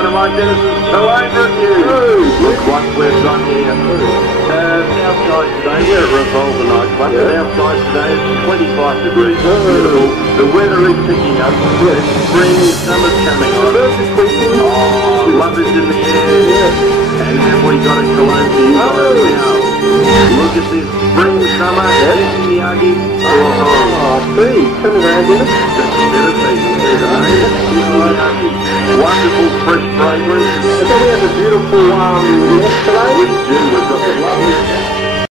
time to make Dennis's Cologne review. Look what we've got here. Outside today, we're at Revolver nightclub, but outside today it's 25 degrees. Beautiful. The weather is picking up. Spring, summer's coming on. Oh, love is in the air. And have we got a Cologne for you guys now? Look at this spring, summer, in the Uggy. Oh, see, turn it around, Dennis. Just a bit of wonderful fresh fragrance. I thought we had a beautiful nest today. We do. We've got the lovely